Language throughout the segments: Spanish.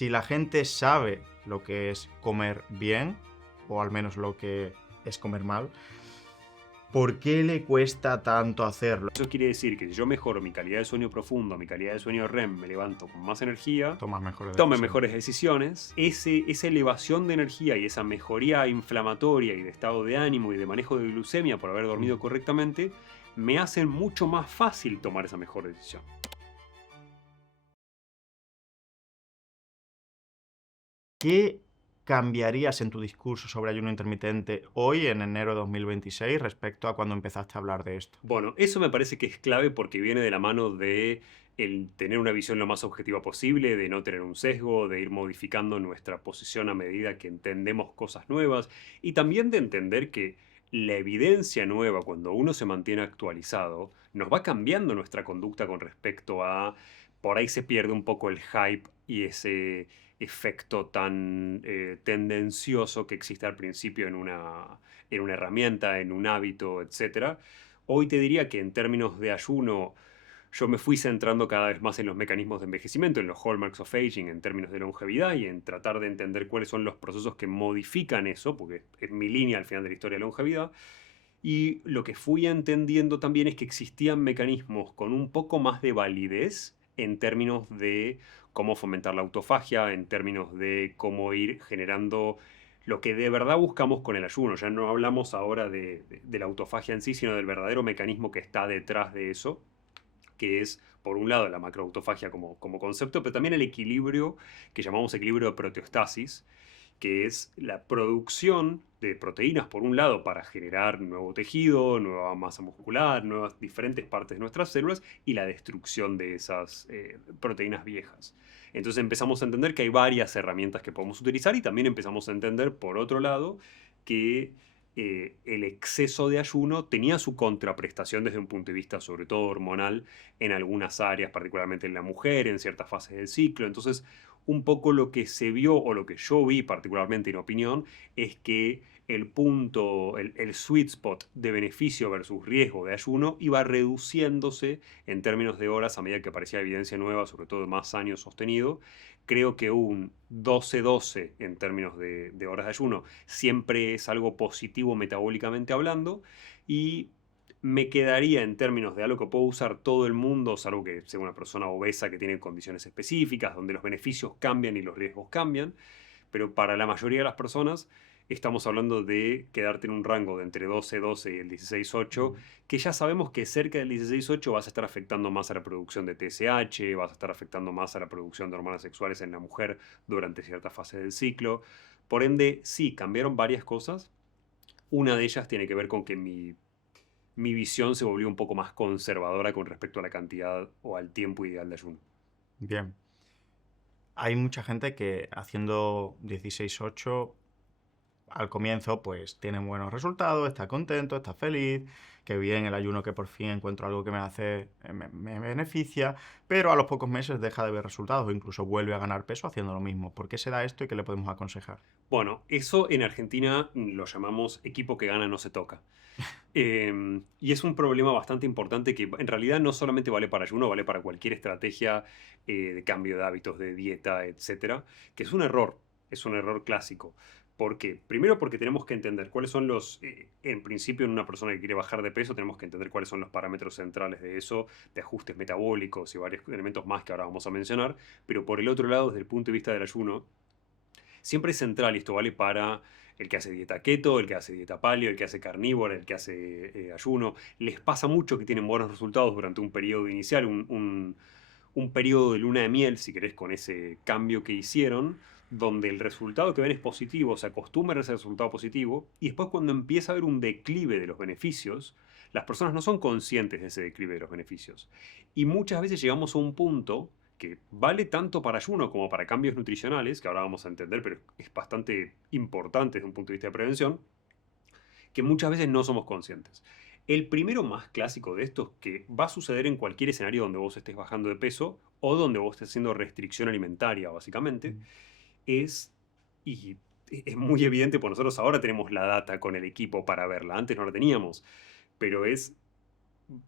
si la gente sabe lo que es comer bien, o al menos lo que es comer mal, ¿por qué le cuesta tanto hacerlo? Eso quiere decir que si yo mejoro mi calidad de sueño profundo, mi calidad de sueño REM, me levanto con más energía, Tomas mejores tome decisiones. mejores decisiones, esa elevación de energía y esa mejoría inflamatoria y de estado de ánimo y de manejo de glucemia por haber dormido correctamente, me hacen mucho más fácil tomar esa mejor decisión. ¿Qué cambiarías en tu discurso sobre ayuno intermitente hoy, en enero de 2026, respecto a cuando empezaste a hablar de esto? Bueno, eso me parece que es clave porque viene de la mano de el tener una visión lo más objetiva posible, de no tener un sesgo, de ir modificando nuestra posición a medida que entendemos cosas nuevas y también de entender que la evidencia nueva, cuando uno se mantiene actualizado, nos va cambiando nuestra conducta con respecto a, por ahí se pierde un poco el hype y ese efecto tan tendencioso que existe al principio en una herramienta, en un hábito, etcétera. Hoy te diría que en términos de ayuno, yo me fui centrando cada vez más en los mecanismos de envejecimiento, en los hallmarks of aging, en términos de longevidad y en tratar de entender cuáles son los procesos que modifican eso, porque es mi línea al final de la historia de longevidad. Y lo que fui entendiendo también es que existían mecanismos con un poco más de validez en términos de cómo fomentar la autofagia, en términos de cómo ir generando lo que de verdad buscamos con el ayuno. Ya no hablamos ahora de la autofagia en sí, sino del verdadero mecanismo que está detrás de eso, que es, por un lado, la macroautofagia como concepto, pero también el equilibrio que llamamos equilibrio de proteostasis, que es la producción de proteínas, por un lado, para generar nuevo tejido, nueva masa muscular, nuevas diferentes partes de nuestras células, y la destrucción de esas proteínas viejas. Entonces empezamos a entender que hay varias herramientas que podemos utilizar y también empezamos a entender, por otro lado, que el exceso de ayuno tenía su contraprestación desde un punto de vista sobre todo hormonal en algunas áreas, particularmente en la mujer, en ciertas fases del ciclo. Entonces, un poco lo que se vio o lo que yo vi particularmente en opinión es que el punto, el sweet spot de beneficio versus riesgo de ayuno iba reduciéndose en términos de horas a medida que aparecía evidencia nueva, sobre todo de más años sostenido. Creo que un 12-12 en términos de horas de ayuno siempre es algo positivo metabólicamente hablando y me quedaría en términos de algo que puede usar todo el mundo, salvo que sea una persona obesa que tiene condiciones específicas, donde los beneficios cambian y los riesgos cambian, pero para la mayoría de las personas estamos hablando de quedarte en un rango de entre 12-12 y el 16-8, que ya sabemos que cerca del 16-8 vas a estar afectando más a la producción de TSH, vas a estar afectando más a la producción de hormonas sexuales en la mujer durante cierta fase del ciclo. Por ende, sí, cambiaron varias cosas. Una de ellas tiene que ver con que mi visión se volvió un poco más conservadora con respecto a la cantidad o al tiempo ideal de ayuno. Bien. Hay mucha gente que haciendo 16-8 al comienzo pues tiene buenos resultados, está contento, está feliz, que bien el ayuno, que por fin encuentro algo que me hace, me beneficia, pero a los pocos meses deja de ver resultados o incluso vuelve a ganar peso haciendo lo mismo. ¿Por qué se da esto y qué le podemos aconsejar? Bueno, eso en Argentina lo llamamos equipo que gana no se toca. Y es un problema bastante importante que en realidad no solamente vale para ayuno, vale para cualquier estrategia de cambio de hábitos, de dieta, etcétera, que es un error clásico. ¿Por qué? Primero porque tenemos que entender cuáles son en principio en una persona que quiere bajar de peso, tenemos que entender cuáles son los parámetros centrales de eso, de ajustes metabólicos y varios elementos más que ahora vamos a mencionar, pero por el otro lado, desde el punto de vista del ayuno, siempre es central, y esto vale para el que hace dieta keto, el que hace dieta paleo, el que hace carnívoro, el que hace ayuno. Les pasa mucho que tienen buenos resultados durante un periodo inicial, un periodo de luna de miel, si querés, con ese cambio que hicieron, donde el resultado que ven es positivo, se acostumbran a ese resultado positivo, y después cuando empieza a haber un declive de los beneficios, las personas no son conscientes de ese declive de los beneficios. Y muchas veces llegamos a un punto que vale tanto para ayuno como para cambios nutricionales, que ahora vamos a entender, pero es bastante importante desde un punto de vista de prevención, que muchas veces no somos conscientes. El primero más clásico de estos, que va a suceder en cualquier escenario donde vos estés bajando de peso o donde vos estés haciendo restricción alimentaria, básicamente, es, y es muy evidente, por nosotros ahora tenemos la data con el equipo para verla, antes no la teníamos, pero es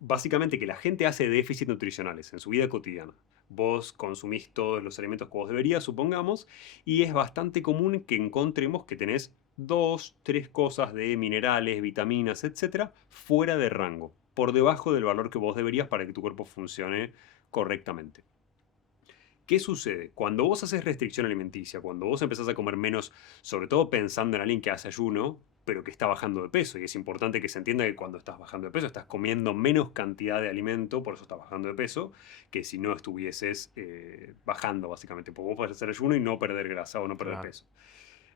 básicamente que la gente hace déficits nutricionales en su vida cotidiana. vos consumís todos los alimentos que vos deberías, supongamos, y es bastante común que encontremos que tenés 2, 3 cosas de minerales, vitaminas, etcétera, fuera de rango, por debajo del valor que vos deberías para que tu cuerpo funcione correctamente. ¿Qué sucede? Cuando vos haces restricción alimenticia, cuando vos empezás a comer menos, sobre todo pensando en alguien que hace ayuno, pero que está bajando de peso, y es importante que se entienda que cuando estás bajando de peso estás comiendo menos cantidad de alimento, por eso estás bajando de peso, que si no estuvieses bajando básicamente, porque vos podés hacer ayuno y no perder grasa o no perder Claro. peso.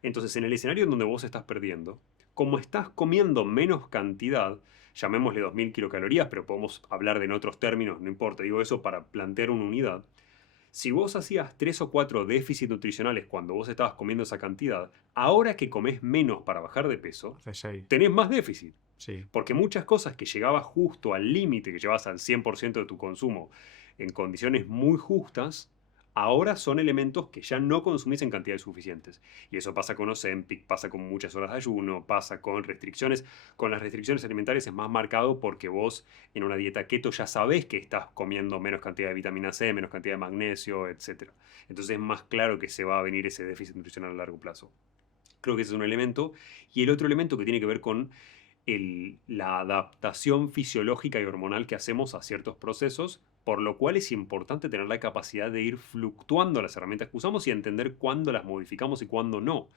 Entonces, en el escenario en donde vos estás perdiendo, como estás comiendo menos cantidad, llamémosle 2000 kilocalorías, pero podemos hablar de en otros términos, no importa, digo eso para plantear una unidad. Si vos hacías 3 o 4 déficits nutricionales cuando vos estabas comiendo esa cantidad, ahora que comés menos para bajar de peso, Hace 6. tenés más déficit. Sí. Porque muchas cosas que llegabas justo al límite, que llevas al 100% de tu consumo en condiciones muy justas, ahora son elementos que ya no consumís en cantidades suficientes. Y eso pasa con Ozempic, pasa con muchas horas de ayuno, pasa con restricciones. Con las restricciones alimentarias es más marcado porque vos en una dieta keto ya sabés que estás comiendo menos cantidad de vitamina C, menos cantidad de magnesio, etc. Entonces es más claro que se va a venir ese déficit nutricional a largo plazo. Creo que ese es un elemento. Y el otro elemento que tiene que ver con la adaptación fisiológica y hormonal que hacemos a ciertos procesos, por lo cual es importante tener la capacidad de ir fluctuando las herramientas que usamos y entender cuándo las modificamos y cuándo no.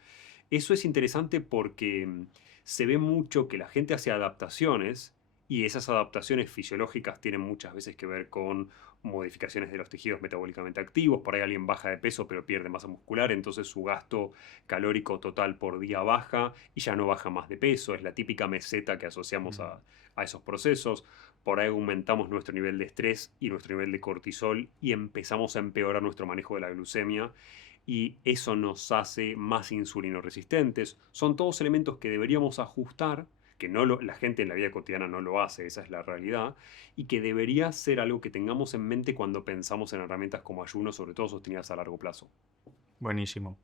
Eso es interesante porque se ve mucho que la gente hace adaptaciones y esas adaptaciones fisiológicas tienen muchas veces que ver con modificaciones de los tejidos metabólicamente activos. Por ahí alguien baja de peso pero pierde masa muscular, entonces su gasto calórico total por día baja y ya no baja más de peso. Es la típica meseta que asociamos Mm. a esos procesos. Por ahí aumentamos nuestro nivel de estrés y nuestro nivel de cortisol y empezamos a empeorar nuestro manejo de la glucemia y eso nos hace más insulinoresistentes. Son todos elementos que deberíamos ajustar, que la gente en la vida cotidiana no lo hace, esa es la realidad, y que debería ser algo que tengamos en mente cuando pensamos en herramientas como ayuno, sobre todo sostenidas a largo plazo. Buenísimo.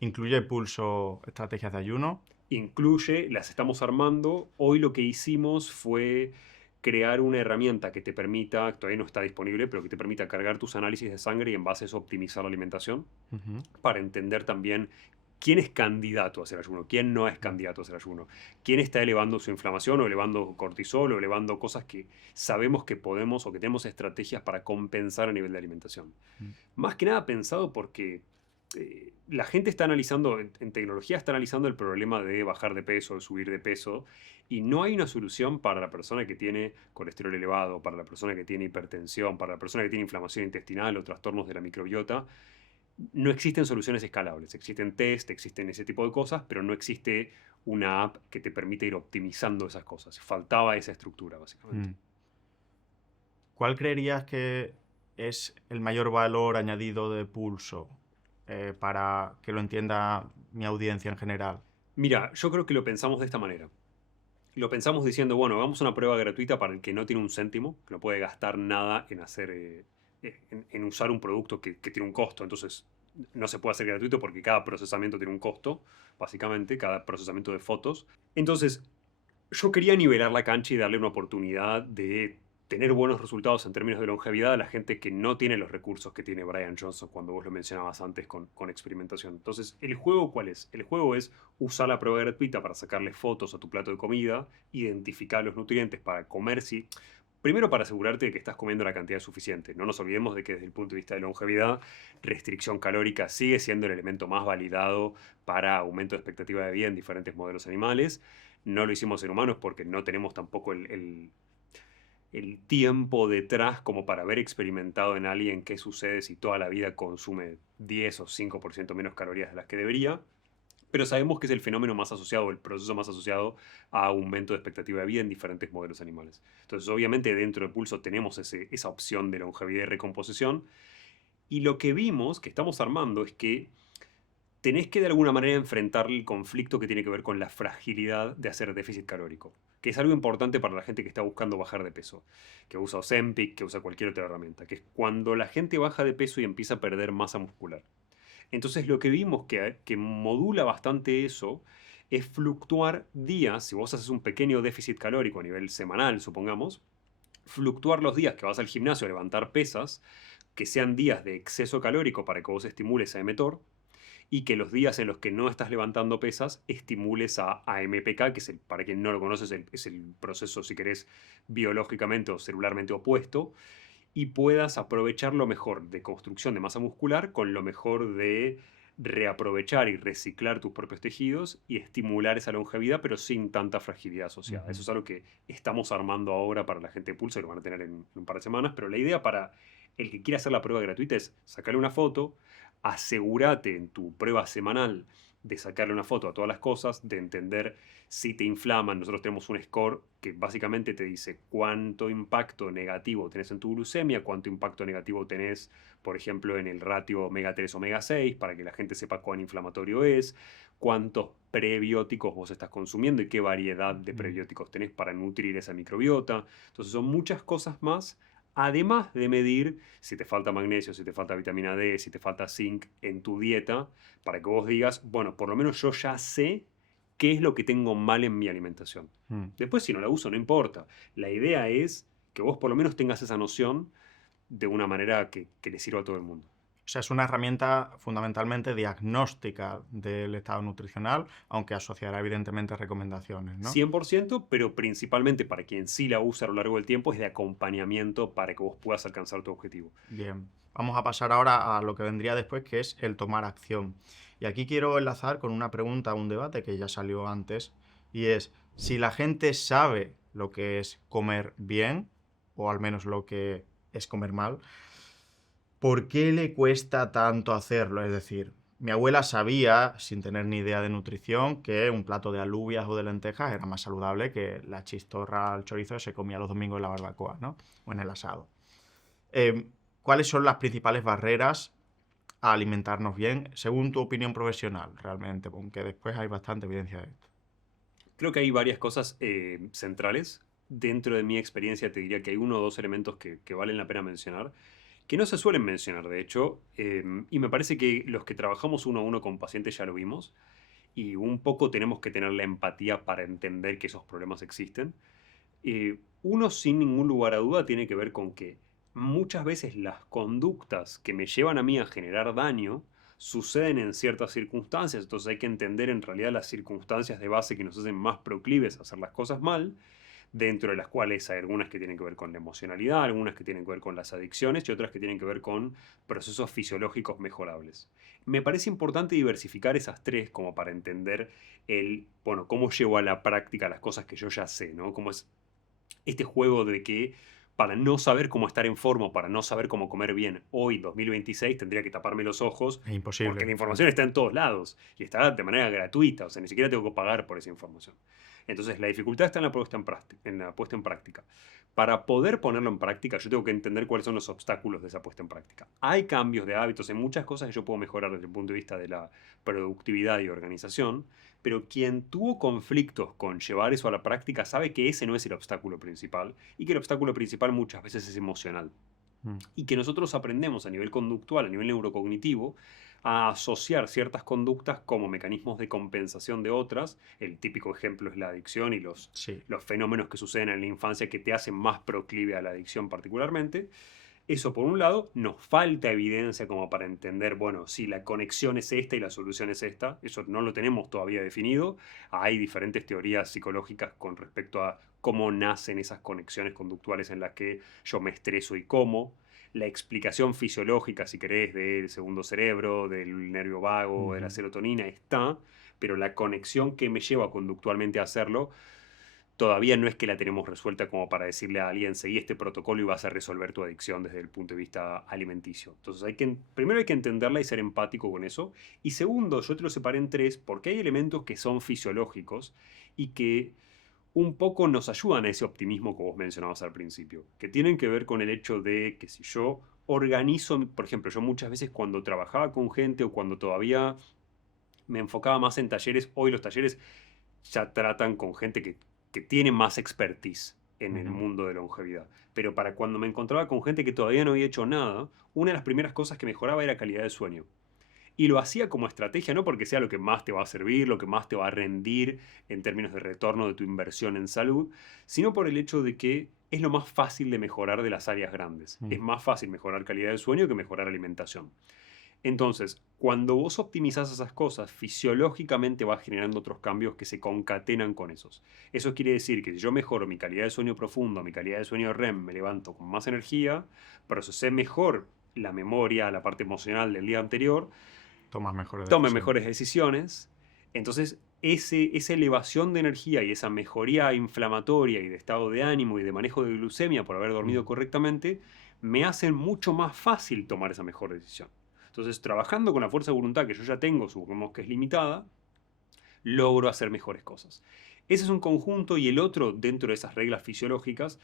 ¿Incluye Pulso estrategias de ayuno? Incluye, las estamos armando. Hoy lo que hicimos fue crear una herramienta que te permita, todavía no está disponible, pero que te permita cargar tus análisis de sangre y en base a eso optimizar la alimentación, Ujú. para entender también quién es candidato a hacer ayuno, quién no es candidato a hacer ayuno, quién está elevando su inflamación o elevando cortisol o elevando cosas que sabemos que podemos o que tenemos estrategias para compensar a nivel de alimentación. Mm. Más que nada pensado porque la gente está analizando, en tecnología está analizando el problema de bajar de peso, de subir de peso, y no hay una solución para la persona que tiene colesterol elevado, para la persona que tiene hipertensión, para la persona que tiene inflamación intestinal o trastornos de la microbiota. No existen soluciones escalables, existen test, existen ese tipo de cosas, pero no existe una app que te permite ir optimizando esas cosas. Faltaba esa estructura, básicamente. Mm. ¿Cuál creerías que es el mayor valor añadido de Pulso para que lo entienda mi audiencia en general? Mira, yo creo que lo pensamos de esta manera. Lo pensamos diciendo, bueno, hagamos una prueba gratuita para el que no tiene un céntimo, que no puede gastar nada en hacer, en usar un producto que tiene un costo. Entonces, no se puede hacer gratuito porque cada procesamiento tiene un costo, básicamente, cada procesamiento de fotos. Entonces, yo quería nivelar la cancha y darle una oportunidad de tener buenos resultados en términos de longevidad a la gente que no tiene los recursos que tiene Brian Johnson cuando vos lo mencionabas antes con experimentación. Entonces, ¿el juego cuál es? El juego es usar la prueba gratuita para sacarle fotos a tu plato de comida, identificar los nutrientes para comer si... Primero para asegurarte de que estás comiendo la cantidad suficiente. No nos olvidemos de que desde el punto de vista de longevidad, restricción calórica sigue siendo el elemento más validado para aumento de expectativa de vida en diferentes modelos animales. No lo hicimos en humanos porque no tenemos tampoco el tiempo detrás como para haber experimentado en alguien qué sucede si toda la vida consume 10 o 5% menos calorías de las que debería. Pero sabemos que es el fenómeno más asociado, el proceso más asociado a aumento de expectativa de vida en diferentes modelos animales. Entonces, obviamente, dentro de Pulso tenemos esa opción de longevidad y recomposición. Y lo que vimos, que estamos armando, es que tenés que de alguna manera enfrentar el conflicto que tiene que ver con la fragilidad de hacer déficit calórico, que es algo importante para la gente que está buscando bajar de peso, que usa Ozempic, que usa cualquier otra herramienta, que es cuando la gente baja de peso y empieza a perder masa muscular. Entonces lo que vimos que modula bastante eso es fluctuar días, si vos haces un pequeño déficit calórico a nivel semanal, supongamos, fluctuar los días que vas al gimnasio a levantar pesas que sean días de exceso calórico para que vos estimules a mTOR y que los días en los que no estás levantando pesas estimules a AMPK, que es para quien no lo conoce, es el proceso, si querés, biológicamente o celularmente opuesto, y puedas aprovechar lo mejor de construcción de masa muscular con lo mejor de reaprovechar y reciclar tus propios tejidos y estimular esa longevidad, pero sin tanta fragilidad asociada. Eso es algo que estamos armando ahora para la gente de Pulso, y lo van a tener en un par de semanas, pero la idea para el que quiera hacer la prueba gratuita es sacarle una foto, asegúrate en tu prueba semanal de sacarle una foto a todas las cosas, de entender si te inflaman. Nosotros tenemos un score que básicamente te dice cuánto impacto negativo tenés en tu glucemia, cuánto impacto negativo tenés, por ejemplo, en el ratio omega 3, omega 6, para que la gente sepa cuán inflamatorio es, cuántos prebióticos vos estás consumiendo y qué variedad de prebióticos tenés para nutrir esa microbiota. Entonces son muchas cosas más, además de medir si te falta magnesio, si te falta vitamina D, si te falta zinc en tu dieta, para que vos digas, bueno, por lo menos yo ya sé qué es lo que tengo mal en mi alimentación. Después, si no la uso, no importa. La idea es que vos por lo menos tengas esa noción de una manera que le sirva a todo el mundo. O sea, es una herramienta fundamentalmente diagnóstica del estado nutricional, aunque asociará evidentemente recomendaciones, ¿no? 100%, pero principalmente para quien sí la usa a lo largo del tiempo es de acompañamiento para que vos puedas alcanzar tu objetivo. Bien, vamos a pasar ahora a lo que vendría después, que es el tomar acción. Y aquí quiero enlazar con una pregunta, un debate que ya salió antes, y es, si la gente sabe lo que es comer bien, o al menos lo que es comer mal, ¿por qué le cuesta tanto hacerlo? Es decir, mi abuela sabía, sin tener ni idea de nutrición, que un plato de alubias o de lentejas era más saludable que la chistorra al chorizo que se comía los domingos en la barbacoa, ¿no? O en el asado. ¿Cuáles son las principales barreras a alimentarnos bien, según tu opinión profesional, realmente? Porque después hay bastante evidencia de esto. Creo que hay varias cosas centrales. Dentro de mi experiencia te diría que hay uno o dos elementos que valen la pena mencionar, que no se suelen mencionar, de hecho, y me parece que los que trabajamos uno a uno con pacientes ya lo vimos, y un poco tenemos que tener la empatía para entender que esos problemas existen. Uno, sin ningún lugar a duda, tiene que ver con que muchas veces las conductas que me llevan a mí a generar daño suceden en ciertas circunstancias, entonces hay que entender en realidad las circunstancias de base que nos hacen más proclives a hacer las cosas mal, dentro de las cuales hay algunas que tienen que ver con la emocionalidad, algunas que tienen que ver con las adicciones y otras que tienen que ver con procesos fisiológicos mejorables. Me parece importante diversificar esas tres como para entender bueno, cómo llevo a la práctica las cosas que yo ya sé, ¿no? Cómo es este juego de que para no saber cómo estar en forma, para no saber cómo comer bien, hoy, 2026, tendría que taparme los ojos Es imposible. porque la información está en todos lados y está de manera gratuita, o sea, ni siquiera tengo que pagar por esa información. Entonces, la dificultad está en la puesta en práctica. Para poder ponerlo en práctica, yo tengo que entender cuáles son los obstáculos de esa puesta en práctica. Hay cambios de hábitos, hay muchas cosas que yo puedo mejorar desde el punto de vista de la productividad y organización, pero quien tuvo conflictos con llevar eso a la práctica sabe que ese no es el obstáculo principal y que el obstáculo principal muchas veces es emocional. Y que nosotros aprendemos a nivel conductual, a nivel neurocognitivo, a asociar ciertas conductas como mecanismos de compensación de otras. El típico ejemplo es la adicción y los fenómenos que suceden en la infancia que te hacen más proclive a la adicción particularmente. Eso por un lado, nos falta evidencia como para entender, bueno, si la conexión es esta y la solución es esta, eso no lo tenemos todavía definido. Hay diferentes teorías psicológicas con respecto a cómo nacen esas conexiones conductuales en las que yo me estreso y cómo. La explicación fisiológica, si querés, del segundo cerebro, del nervio vago, de la serotonina está, pero la conexión que me lleva conductualmente a hacerlo todavía no es que la tenemos resuelta como para decirle a alguien, seguí este protocolo y vas a resolver tu adicción desde el punto de vista alimenticio. Entonces, primero hay que entenderla y ser empático con eso. Y segundo, yo te lo separé en tres porque hay elementos que son fisiológicos y que un poco nos ayudan a ese optimismo que vos mencionabas al principio, que tienen que ver con el hecho de que si yo organizo, por ejemplo, yo muchas veces cuando trabajaba con gente o cuando todavía me enfocaba más en talleres, hoy los talleres ya tratan con gente que tiene más expertise en el mundo de longevidad. Pero para cuando me encontraba con gente que todavía no había hecho nada, una de las primeras cosas que mejoraba era calidad de sueño. Y lo hacía como estrategia, no porque sea lo que más te va a servir, lo que más te va a rendir en términos de retorno de tu inversión en salud, sino por el hecho de que es lo más fácil de mejorar de las áreas grandes. Mm. Es más fácil mejorar calidad de sueño que mejorar alimentación. Entonces, cuando vos optimizás esas cosas, fisiológicamente vas generando otros cambios que se concatenan con esos. Eso quiere decir que si yo mejoro mi calidad de sueño profundo, mi calidad de sueño REM, me levanto con más energía, procesé mejor la memoria, la parte emocional del día anterior, Tomas mejores tome decisiones. mejores decisiones. Entonces, esa elevación de energía y esa mejoría inflamatoria y de estado de ánimo y de manejo de glucemia por haber dormido Mm. correctamente, me hacen mucho más fácil tomar esa mejor decisión. Entonces, trabajando con la fuerza de voluntad que yo ya tengo, supongamos que es limitada, logro hacer mejores cosas. Ese es un conjunto, y el otro, dentro de esas reglas fisiológicas,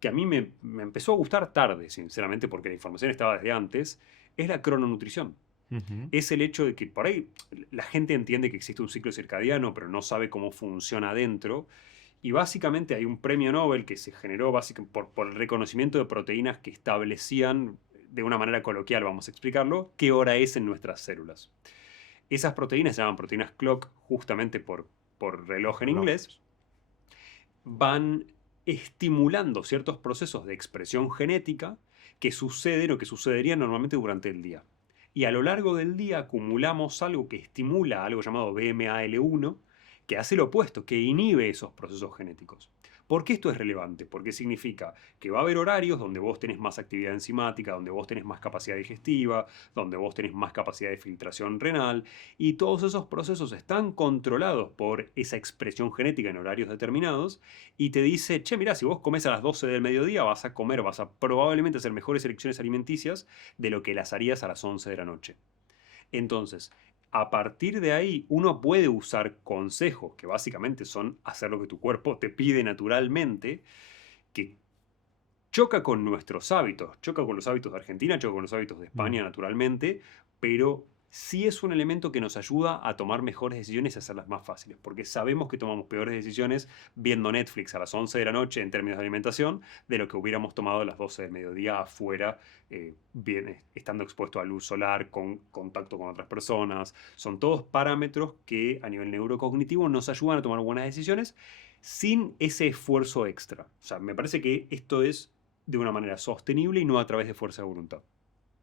que a mí me empezó a gustar tarde, sinceramente, porque la información estaba desde antes, es la crononutrición. Ujú. Es el hecho de que por ahí la gente entiende que existe un ciclo circadiano, pero no sabe cómo funciona adentro. Y básicamente hay un premio Nobel que se generó por el reconocimiento de proteínas que establecían, de una manera coloquial, vamos a explicarlo, qué hora es en nuestras células. Esas proteínas, se llaman proteínas clock, justamente por reloj en inglés, Relojes. van estimulando ciertos procesos de expresión genética que suceden o que sucederían normalmente durante el día. Y a lo largo del día acumulamos algo que estimula algo llamado BMAL1, que hace lo opuesto, que inhibe esos procesos genéticos. ¿Por qué esto es relevante? Porque significa que va a haber horarios donde vos tenés más actividad enzimática, donde vos tenés más capacidad digestiva, donde vos tenés más capacidad de filtración renal, y todos esos procesos están controlados por esa expresión genética en horarios determinados, y te dice, che, mirá, si vos comes a las 12 del mediodía, vas a probablemente hacer mejores elecciones alimenticias de lo que las harías a las 11 de la noche. Entonces, a partir de ahí, uno puede usar consejos que básicamente son hacer lo que tu cuerpo te pide naturalmente, que choca con nuestros hábitos, choca con los hábitos de Argentina, choca con los hábitos de Mm. España naturalmente, pero sí es un elemento que nos ayuda a tomar mejores decisiones y hacerlas más fáciles, porque sabemos que tomamos peores decisiones viendo Netflix a las 11 de la noche en términos de alimentación de lo que hubiéramos tomado a las 12 del mediodía afuera, estando expuesto a luz solar, con contacto con otras personas. Son todos parámetros que a nivel neurocognitivo nos ayudan a tomar buenas decisiones sin ese esfuerzo extra. O sea, me parece que esto es de una manera sostenible y no a través de fuerza de voluntad.